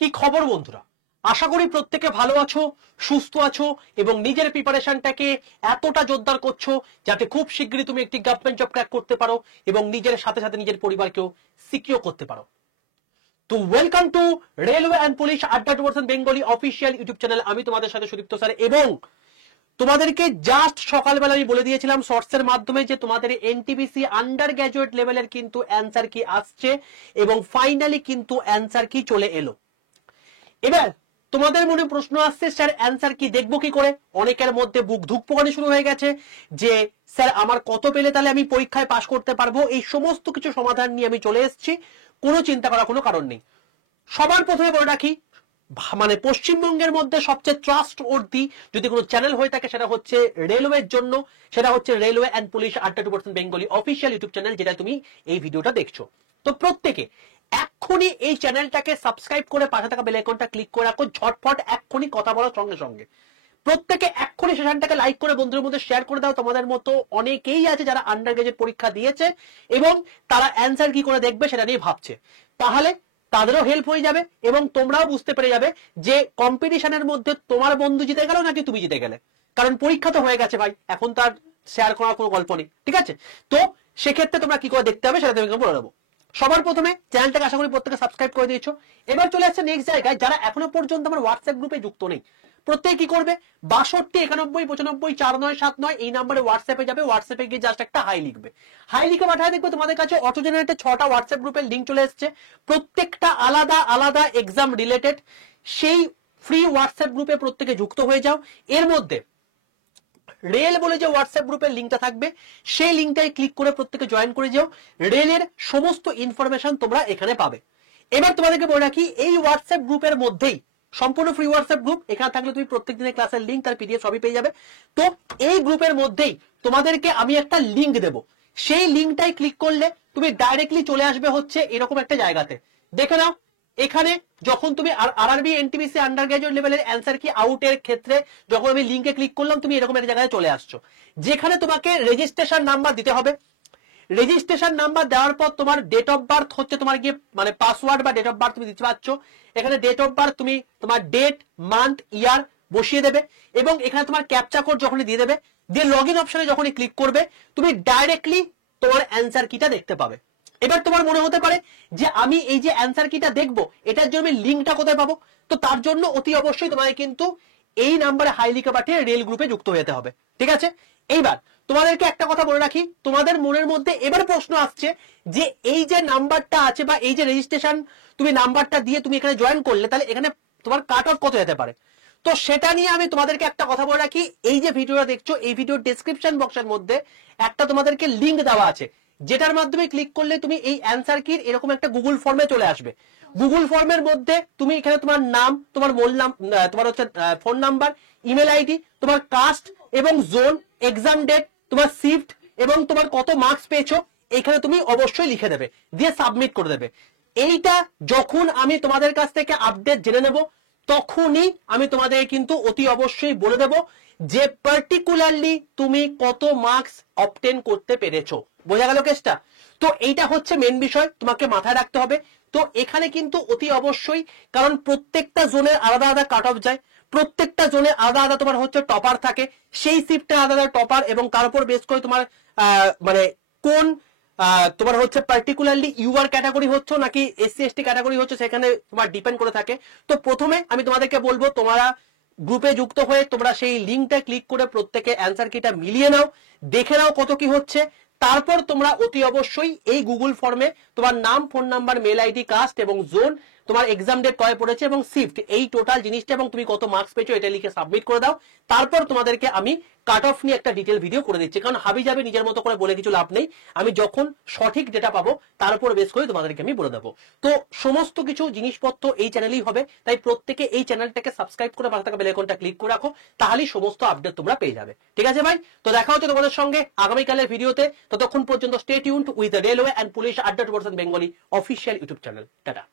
কি খবর বন্ধুরা? আশা করি প্রত্যেকে ভালো আছো, সুস্থ আছো এবং নিজের প্রিপারেশনটাকে এতটা জোরদার করছো যাতে খুব শীঘ্রই তুমি একটি গভর্নমেন্ট জব ক্র্যাক করতে পারো এবং নিজের সাথে সাথে নিজের পরিবারকেও সিকিউর করতে পারো। তো welcome to railway and police Adda Bengali official YouTube channel. আমি তোমাদের সাথে সুদীপ্ত স্যার এবং তোমাদেরকে জাস্ট সকালবেলা আমি বলে দিয়েছিলাম শর্টসের মাধ্যমে যে তোমাদের এনটিপিসি আন্ডার গ্র্যাজুয়েট লেভেলের কিন্তু অ্যান্সার কি আসছে এবং ফাইনালি কিন্তু অ্যান্সার কি চলে এলো। এবার তোমাদের মনে প্রশ্ন আসছে, স্যার অ্যান্সার কি দেখবো কি করে? অনেকের মধ্যে বুক ধুকপুকানি শুরু হয়ে গেছে যে স্যার আমার কত পেলে তাহলে আমি পরীক্ষায় পাশ করতে পারবো। এই সমস্ত কিছু সমাধান নিয়ে আমি চলে এসেছি, কোনো চিন্তা করার কোনো কারণ নেই। সবার প্রথমে বলে রাখি, মানে পশ্চিমবঙ্গের মধ্যে সবচেয়ে ট্রাস্ট ওর্দি যদি কোনো চ্যানেল হয়ে থাকে সেটা হচ্ছে রেলওয়ের জন্য, সেটা হচ্ছে railway and police Adda Bengali official YouTube channel, যেটা তুমি এই ভিডিওটা দেখছো। তো প্রত্যেকে এক্ষুনি এই চ্যানেলটাকে সাবস্ক্রাইব করে পাশে থাকা বেল আইকনটা ক্লিক করে রাখো, ঝটফট এক্ষুনি কথা বলার সঙ্গে সঙ্গে। প্রত্যেকে এক্ষুনি সেশনটাকে লাইক করে বন্ধুদের মধ্যে শেয়ার করে দাও। তোমাদের মতো অনেকেই আছে যারা আন্ডার গ্রাজুয়েট পরীক্ষা দিয়েছে এবং তারা অ্যান্সার কি করে দেখবে সেটা নিয়ে ভাবছে, তাহলে তাদেরও হেল্প হয়ে যাবে এবং তোমরাও বুঝতে পেরে যাবে যে কম্পিটিশনের মধ্যে তোমার বন্ধু জিতে গেল নাকি তুমি জিতে গেলে। কারণ পরীক্ষা তো হয়ে গেছে ভাই, এখন তার শেয়ার করার কোনো গল্প নেই, ঠিক আছে? তো সেক্ষেত্রে তোমরা কি করে দেখতে হবে সেটা তুমি বলে দেবো। সবার প্রথমে চ্যানেলটাকে আশা করি প্রত্যেকে সাবস্ক্রাইব করে দিয়েছো। এবার চলে আসছে নেক্সট জায়গায়, যারা এখনো পর্যন্ত আমার হোয়াটসঅ্যাপ গ্রুপে যুক্ত নেই, প্রত্যেকে কি করবে, 62 91 95 497 এই নাম্বারে হোয়াটসঅ্যাপে যাবে। হোয়াটসঅ্যাপে গিয়ে জাস্ট একটা হাই লিখবে। হাই লিখে পাঠায় দেখবে তোমাদের কাছে অটো জেনারেটেড 6টা হোয়াটসঅ্যাপ গ্রুপের লিঙ্ক চলে এসেছে, প্রত্যেকটা আলাদা আলাদা এক্সাম রিলেটেড। সেই ফ্রি হোয়াটসঅ্যাপ গ্রুপে প্রত্যেকে যুক্ত হয়ে যাও। এর মধ্যে রেল বলে যে হোয়াটসঅ্যাপ গ্রুপের লিঙ্কটা থাকবে, সেই লিঙ্কটাই ক্লিক করে প্রত্যেকে জয়েন করে যাও। রেলের সমস্ত ইনফরমেশন তোমরা এখানে পাবে। এবার তোমাদেরকে বলে রাখি, এই হোয়াটসঅ্যাপ গ্রুপের মধ্যেই সম্পূর্ণ ফ্রি হোয়াটসঅ্যাপ গ্রুপ, এখানে থাকলে তুমি প্রত্যেক দিনের ক্লাসের লিঙ্ক তার পিডিএফ সবই পেয়ে যাবে। তো এই গ্রুপের মধ্যেই তোমাদেরকে আমি একটা লিঙ্ক দেব, সেই লিঙ্কটাই ক্লিক করলে তুমি ডাইরেক্টলি চলে আসবে হচ্ছে এরকম একটা জায়গাতে। দেখে নাও, এখানে যখন তুমি আরআরবি এনটিপিসি আন্ডার গ্রাজুয়েট লেভেলের অ্যান্সার কি আউটের ক্ষেত্রে যখন আমি লিঙ্কে ক্লিক করলাম, তুমি এরকম একটা জায়গায় চলে আসছো, যেখানে তোমাকে রেজিস্ট্রেশন নাম্বার দিতে হবে। রেজিস্ট্রেশন নাম্বার দেওয়ার পর তোমার ডেট অফ বার্থ হচ্ছে তোমার গিয়ে মানে পাসওয়ার্ড বা ডেট অফ বার্থ তুমি দিতে পারছো। এখানে ডেট অফ বার্থ তুমি তোমার ডেট, মান্থ, ইয়ার বসিয়ে দেবে এবং এখানে তোমার ক্যাপচা কোড যখনই দিয়ে দেবে, দিয়ে লগ ইন অপশনে যখনই ক্লিক করবে, তুমি ডাইরেক্টলি তোমার অ্যান্সার কিটা দেখতে পাবে। এবার তোমার মনে হতে পারে যে আমি এই যে অ্যান্সার কিটা দেখবো, এটার জন্য আমি লিঙ্কটা কোথায় পাবো? তো তার জন্য অতি অবশ্যই তোমাকে কিন্তু এই নাম্বারে হাই লিখে পাঠিয়ে রেল গ্রুপে যুক্ত হতে হবে, ঠিক আছে? এইবার তোমাদেরকে একটা কথা বলে রাখি, তোমাদের মনের মধ্যে এবার প্রশ্ন আসছে যে এই যে নাম্বারটা আছে বা এই যে রেজিস্ট্রেশন তুমি নাম্বারটা দিয়ে তুমি এখানে জয়েন করলে, তাহলে এখানে তোমার কাট অফ কত যেতে পারে? তো সেটা নিয়ে আমি তোমাদেরকে একটা কথা বলে রাখি, এই যে ভিডিওটা দেখছো, এই ভিডিওর ডেসক্রিপশন বক্সের মধ্যে একটা তোমাদেরকে লিঙ্ক দেওয়া আছে, যেটার মাধ্যমে ক্লিক করলে তুমি এই অ্যান্সার কির এরকম একটা গুগল ফর্মে চলে আসবে। গুগল ফর্মের মধ্যে তুমি এখানে তোমার নাম, তোমার তোমার হচ্ছে ফোন নাম্বার, ইমেল আইডি, তোমার কাস্ট এবং জোন, এক্সাম ডেট, তোমার শিফট এবং তোমার কত মার্কস পেয়েছো এখানে তুমি অবশ্যই লিখে দেবে, দিয়ে সাবমিট করে দেবে। এইটা যখন আমি তোমাদের কাছ থেকে আপডেট জেনে নেব, তখনই আমি তোমাদের কিন্তু অতি অবশ্যই বলে দেব যে পার্টিকুলারলি তুমি কত মার্কস অবটেন করতে পেরেছো। বোঝা গেল কেসটা? তো এইটা হচ্ছে মেন বিষয়, তোমাকে মাথায় রাখতে হবে। তো এখানে কিন্তু অতি অবশ্যই, কারণ প্রত্যেকটা জোনের আলাদা আলাদা কাট অফ যায়, প্রত্যেকটা জোনে আলাদা আলাদা তোমার হচ্ছে টপার থাকে, সেই শিফটে আলাদা আলাদা টপার এবং তার উপর বেস করে তোমার মানে কোন তোমার হচ্ছে পার্টিকুলারলি ইউআর ক্যাটাগরি হচ্ছে নাকি এসসি এসটি ক্যাটাগরি হচ্ছে, সেখানে তোমার ডিপেন্ড করে থাকে। তো প্রথমে আমি তোমাদেরকে বলবো, তোমরা গ্রুপে যুক্ত হয়ে তোমরা সেই লিঙ্কটা ক্লিক করে প্রত্যেকে অ্যান্সার কিটা মিলিয়ে নাও, দেখে নাও কত কি হচ্ছে। তারপর তোমরা অতি অবশ্যই এই গুগল ফর্মে তোমার নাম, phone number, mail ID, caste এবং জোন, তোমার এক্সাম ডেট কয় পড়েছে এবং শিফট, এই টোটাল জিনিসটা এবং তুমি কত মার্কস পেয়েছো এটা লিখে সাবমিট করে দাও। তারপর তোমাদেরকে আমি কাট অফ নিয়ে একটা ডিটেল ভিডিও করে দিচ্ছি, কারণ হাবি যাবে নিজের মতো করে বলে কিছু লাভ নেই। আমি যখন সঠিক ডেটা পাবো তার উপর বেস করে তোমাদেরকে আমি বলে দেবো। তো সমস্ত কিছু জিনিসপত্র এই চ্যানেলেই হবে, তাই প্রত্যেকে এই চ্যানেলটাকে সাবস্ক্রাইব করে পাশে থাকা বেল আইকনটা ক্লিক করে রাখো, তাহলেই সমস্ত আপডেট তোমরা পেয়ে যাবে, ঠিক আছে ভাই? তো দেখা হচ্ছে তোমাদের সঙ্গে আগামীকালের ভিডিওতে। ততক্ষণ পর্যন্ত stay tuned with railway and police Adda Bengali official YouTube channel. Tata.